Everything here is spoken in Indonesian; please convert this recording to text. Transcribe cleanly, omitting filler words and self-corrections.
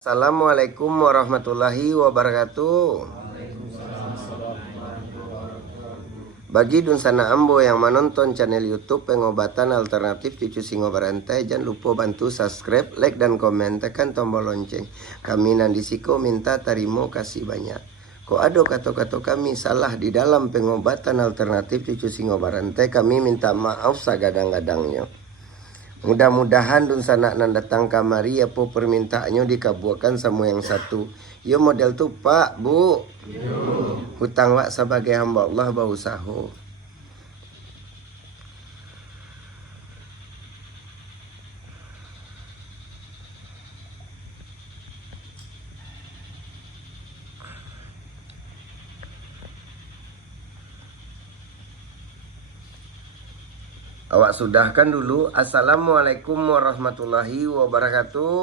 Assalamualaikum warahmatullahi wabarakatuh. Bagi Dunsana Ambo yang menonton channel YouTube Pengobatan Alternatif Cucu Singo Barantai, jangan lupa bantu subscribe, like, dan komen, tekan tombol lonceng. Kami Nandisiko minta tarimo kasih banyak. Kok ada kata-kata kami salah di dalam pengobatan alternatif Cucu Singo Barantai, kami minta maaf sagadang-gadangnya. Mudah-mudahan Dunsana nan datang kamari apa permintaannya dikabulkan sama yang satu. Yo model tu Pak, Bu. Hutang wak sebagai hamba Allah berusaha. Awak sudahkan dulu. Assalamualaikum warahmatullahi wabarakatuh.